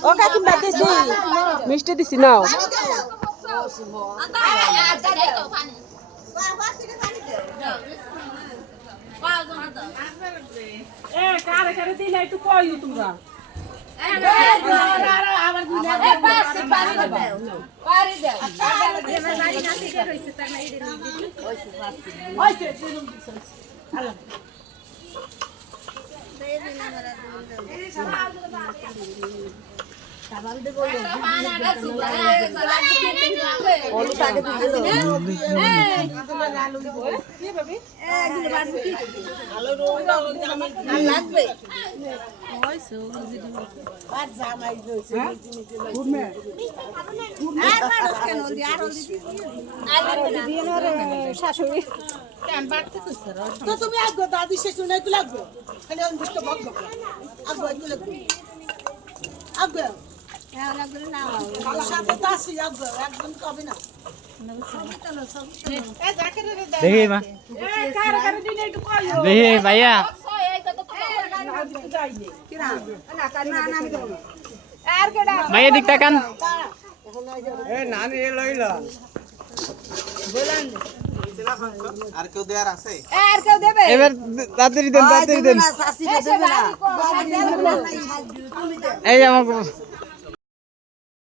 ও কাকিমা দিছি মিষ্টি দিছি নাও এ কারে কারে দিলে একটু কইও তোমরা শাশুড়ি তো তুমি আগে দাদি শেষ নাই তো লাগবে খালি আমি বুঝতে পারবো আগে লাগবে আগে হ্যাঁ লাগবে না ভালো সাথে তো আসি আগে একদম কবে না দেখি মা দেখি ভাইয়া ভাইয়া দিক তাকান নানি লইল আর কেউ দেয়ার আছে এবার তাড়াতাড়ি দেন এই আমাকে